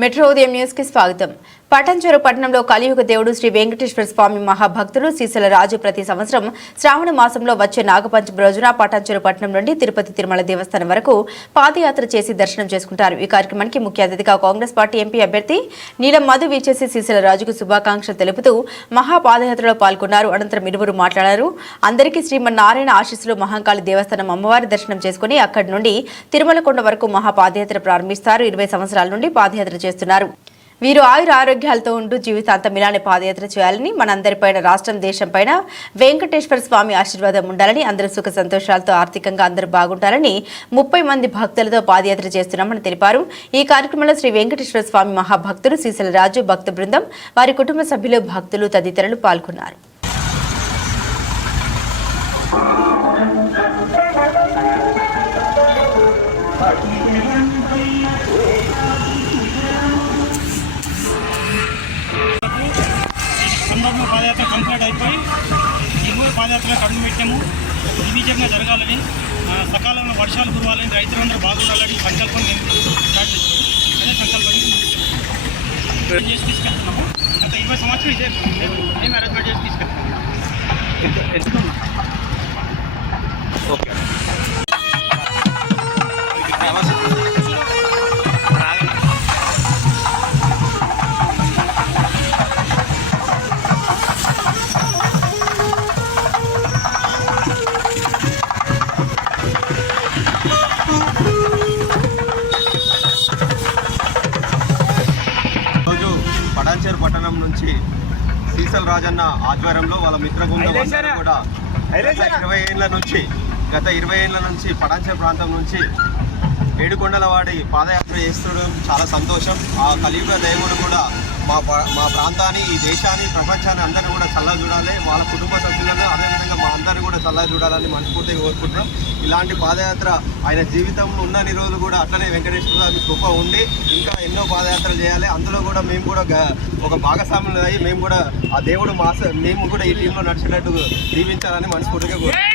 Metro ఉదయం న్యూస్కి స్వాగతం. పటంచెరు పట్టణంలో కలియుగ దేవుడు శ్రీ వెంకటేశ్వర స్వామి మహాభక్తులు శ్రీశైల రాజు ప్రతి సంవత్సరం శ్రావణ మాసంలో వచ్చే నాగపంచమి రోజున పటాన్చెరు పట్టణం నుండి తిరుపతి తిరుమల దేవస్థానం వరకు పాదయాత్ర చేసి దర్శనం చేసుకుంటారు. ఈ కార్యక్రమానికి ముఖ్య అతిథిగా కాంగ్రెస్ పార్టీ ఎంపీ అభ్యర్థి నీలం మధు వీచేసి శ్రీశైల రాజుకు శుభాకాంక్షలు తెలుపుతూ మహాపాదయాత్రలో పాల్గొన్నారు. అనంతరం ఇరువురు మాట్లాడారు. అందరికీ శ్రీమన్నారాయణ ఆశీస్సులు మహంకాళి దేవస్థానం అమ్మవారి దర్శనం చేసుకుని అక్కడి నుండి తిరుమల కొండ వరకు మహాపాదయాత్ర ప్రారంభిస్తారు. ఇరవై సంవత్సరాల నుండి పాదయాత్ర చేస్తున్నారు. వీరు ఆయుర ఆరోగ్యాలతో ఉంటూ జీవితాంతం ఇలానే పాదయాత్ర చేయాలని మనందరిపైన రాష్ట్రం దేశం పైన వెంకటేశ్వర స్వామి ఆశీర్వాదం ఉండాలని అందరూ సుఖ సంతోషాలతో ఆర్థికంగా అందరూ బాగుంటారని ముప్పై మంది భక్తులతో పాదయాత్ర చేస్తున్నామని తెలిపారు. ఈ కార్యక్రమంలో శ్రీ వెంకటేశ్వర స్వామి మహాభక్తులు శ్రీశలరాజు భక్త బృందం వారి కుటుంబ సభ్యులు భక్తులు తదితరులు పాల్గొన్నారు. పాదయాత్ర కంప్లీట్ అయిపోయి ఎన్నో పాదయాత్రలకు అడుగు పెట్టాము. దిగ్విజయంగా జరగాలని సకాలంలో వర్షాలు కురవాలని రైతులందరూ బాగుండాలని సంకల్పం నేను స్టార్ట్ చేశాను అదే సంకల్పం చేసి తీసుకెళ్తున్నాము. గత ఇరవై సంవత్సరం ఇదే మేము అరేంజ్మెంట్ చేసి తీసుకెళ్తున్నాము ఓకే. పట్టణం నుంచి సీసల్ రాజన్న ఆధ్వర్యంలో వాళ్ళ మిత్ర బృందం కూడా ఇరవై ఏళ్ళ నుంచి గత ఇరవై ఏళ్ళ నుంచి పడాన్చేరు ప్రాంతం నుంచి ఏడుకొండల వాడి పాదయాత్ర చేస్తుండడం చాలా సంతోషం. ఆ కలియుగ దేవుడు కూడా మా మా ప్రాంతాన్ని ఈ దేశాన్ని ప్రపంచాన్ని అందరినీ కూడా చల్లగా చూడాలి. వాళ్ళ కుటుంబ సభ్యులను అదేవిధంగా మా అందరినీ కూడా చల్లగా చూడాలని మనస్ఫూర్తిగా కోరుకుంటున్నాం. ఇలాంటి పాదయాత్ర ఆయన జీవితంలో ఉన్నన్ని రోజులు కూడా అట్లనే వెంకటేశ్వర స్వామి కృప ఉండి ఇంకా ఎన్నో పాదయాత్రలు చేయాలి. అందులో కూడా మేము కూడా ఒక భాగస్వాములు అయ్యి మేము కూడా ఆ దేవుడు మాస మేము కూడా ఈ టీంలో నడిచేటట్టు దీవించాలని మనస్ఫూర్తిగా కోరుకుంటున్నాం.